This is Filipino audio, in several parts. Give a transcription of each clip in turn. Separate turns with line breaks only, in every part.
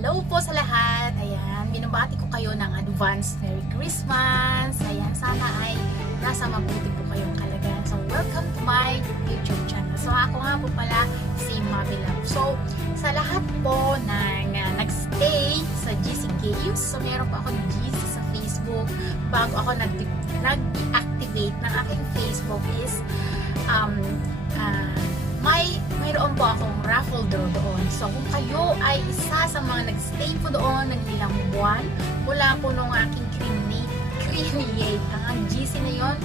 Hello po sa lahat. Ayan, binabati ko kayo ng advance Merry Christmas. Ayan, sana ay nasa mabuti po kayong kalagayan. So, welcome to my YouTube channel. So, ako nga po pala si Mami Love. So, sa lahat po ng uh, nagstay sa GC Games, so meron po ako ng GC sa Facebook. Bago ako nag nag-activate ng aking Facebook is um, mayroon po akong raffle draw doon. So, kung kayo ay isa sa mga nagstay po doon ng ilang buwan, mula po nung aking create, create ang GC na yon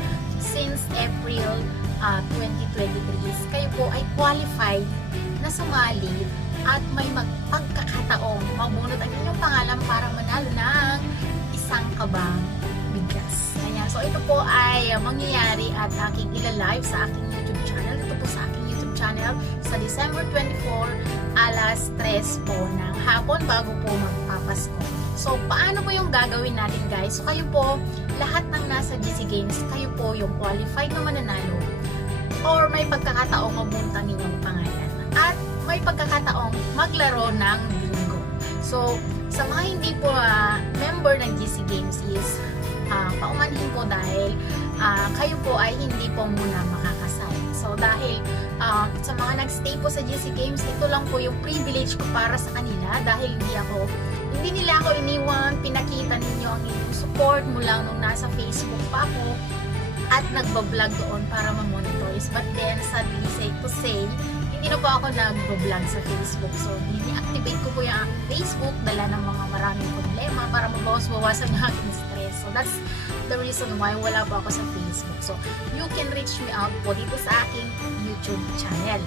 since April ah, 2023 is kayo po ay qualified na sumali at may magpagkakataong mabunot ang inyong pangalan para manalo ng isang kabang bigas. Ayan. So, ito po ay mangyayari at aking ilalive sa aking channel sa December 24 alas 3 po ng hapon bago po magpapasko. So, paano po yung gagawin natin guys? So, kayo po, lahat ng nasa GC Games, kayo po yung qualified na mananalo or may pagkakataong mabunta ninyong pangalan. At may pagkakataong maglaro ng bingo. So, sa mga hindi po ah, member ng GC Games is ah, paumanhin po dahil ah, kayo po ay hindi po muna nagstay po sa GC Games, ito lang po yung privilege ko para sa kanila dahil hindi ako hindi nila ako iniwan, pinakita ninyo ang inyong support mula nung nasa Facebook pa ako at nagbablog doon para ma-monitors. But then, sadly say to say, hindi na po ako nag-vlog sa Facebook. So, ini-activate ko po yung Facebook, dala ng mga maraming problema para mabawas-bawasan ang aking stress. So, that's the reason why wala po ako sa Facebook. So, you can reach me out po dito sa aking YouTube channel.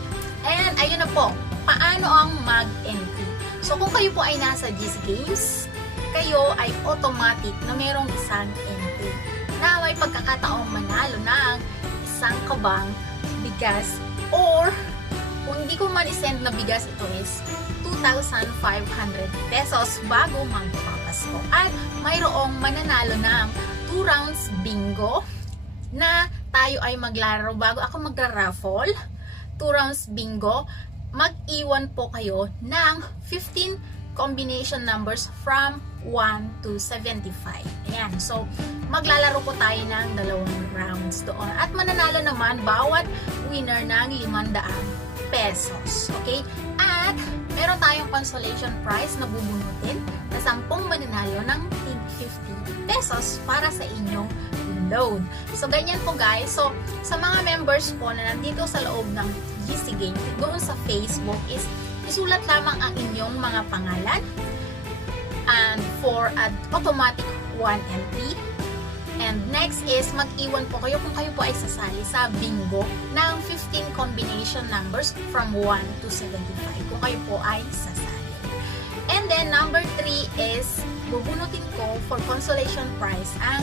And, ayun na po, paano ang mag-entry? So, kung kayo po ay nasa GC Games, kayo ay automatic na merong isang entry na may pagkakataong manalo ng isang kabang bigas or kung hindi ko man isend na bigas ito is 2,500 pesos bago magpapasko. At mayroong mananalo ng 2 rounds bingo na tayo ay maglaro bago ako magra-raffle. 2 rounds bingo. Mag-iwan po kayo ng 15 combination numbers from 1 to 75. Ayan. So, maglalaro po tayo ng dalawang rounds doon. At mananalo naman bawat winner ng 500 pesos. Okay? At meron tayong consolation prize na bubunutin na 10 mananalo ng tig 50 pesos para sa inyong load. So, ganyan po guys. So, sa mga members po na nandito sa loob ng GC Game, doon sa Facebook is isulat lamang ang inyong mga pangalan and for an automatic 1 entry. And next is mag-iwan po kayo kung kayo po ay sasali sa bingo ng 15 combination numbers from 1 to 75 kung kayo po ay sasali. Then number 3 is bubunutin ko for consolation prize ang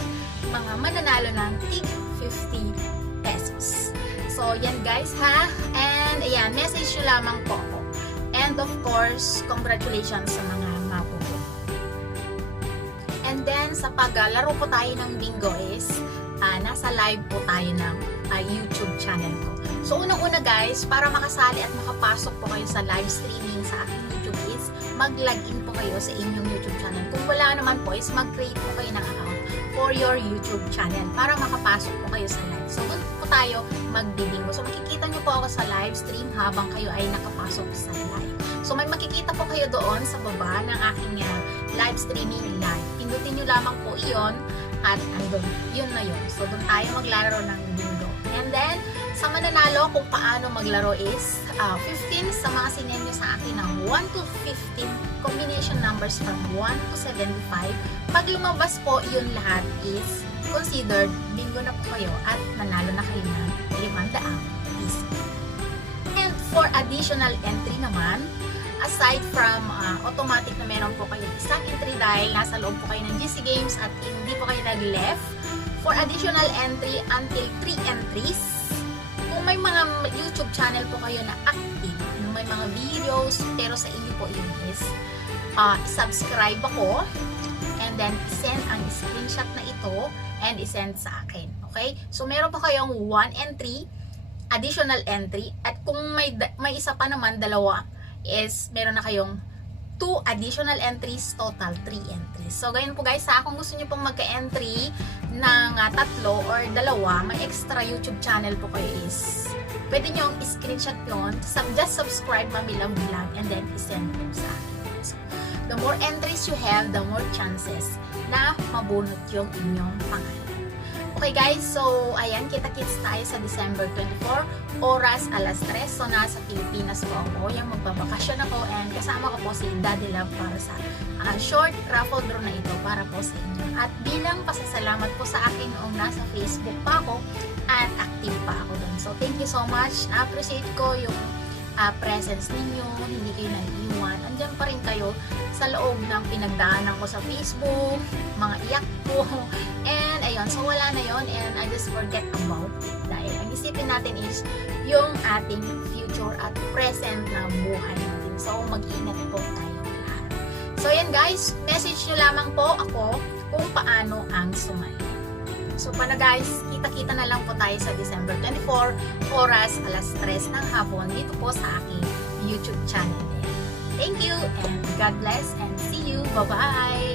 mga mananalo ng tig 50 pesos. So, yan guys ha. And ayan, message nyo lamang po ako. And of course, congratulations sa mga mapupo. And then, sa paglalaro po tayo ng bingo is, ah, nasa live po tayo ng ah, YouTube channel ko. So, unang-una guys, para makasali at makapasok po kayo sa live streaming mag-login po kayo sa inyong YouTube channel. Kung wala naman po is, mag-create po kayo ng account for your YouTube channel para makapasok po kayo sa live. So, doon po tayo magbibingo. So, makikita nyo po ako sa live stream habang kayo ay nakapasok sa live. So, may makikita po kayo doon sa baba ng aking ah, live streaming live. Pindutin nyo lamang po iyon at andun, yun na yun. So, doon tayo maglaro ng bingo. And then, sa mananalo kung paano maglaro is ah, 15 sa mga nyo sa akin ng 1 to 15 combination numbers from 1 to 75. Pag lumabas po yun lahat is considered bingo na po kayo at nanalo na kayo ng 500 piso. And for additional entry naman, aside from ah, automatic na meron po kayo isang entry dahil nasa loob po kayo ng GC Games at hindi po kayo nag-left, for additional entry until 3 entries, kung may mga YouTube channel po kayo na active, may mga videos, pero sa inyo po yun is, ah, subscribe ako, and then send ang screenshot na ito, and isend sa akin. Okay? So, meron pa kayong 1 entry, additional entry, at kung may, may isa pa naman, dalawa, is meron na kayong two additional entries, total 3 entries. So, ganyan po guys, ha, kung gusto nyo pong magka-entry ng ah, tatlo or dalawa, may extra YouTube channel po kayo is pwede nyo i-screenshot yun, sub, just subscribe Mami Love Vlog and then isend po sa akin. So, the more entries you have, the more chances na mabunot yung inyong pangalan. Okay guys, so ayan, kita-kits tayo sa December 24, oras alas 3. So nasa Pilipinas po ako, yung magbabakasyon ako and kasama ko po si Daddy Love para sa ah, short raffle draw na ito para po sa inyo. At bilang pasasalamat po sa akin noong nasa Facebook pa ako at active pa ako doon. So thank you so much. Appreciate ko yung ah, presence ninyo, hindi kayo naiiwan. Andyan pa rin kayo sa loob ng pinagdaanan ko sa Facebook, mga iyak ko, and ayun, so wala na yon and I just forget about it dahil ang isipin natin is yung ating future at present na buhay natin. So mag-ingat po tayo lahat. So yan guys, message nyo lamang po ako kung paano ang sumali. So paano guys, kita-kita na lang po tayo sa December 24, oras alas 3 ng hapon dito po sa aking YouTube channel. Thank you and God bless and see you. Bye-bye!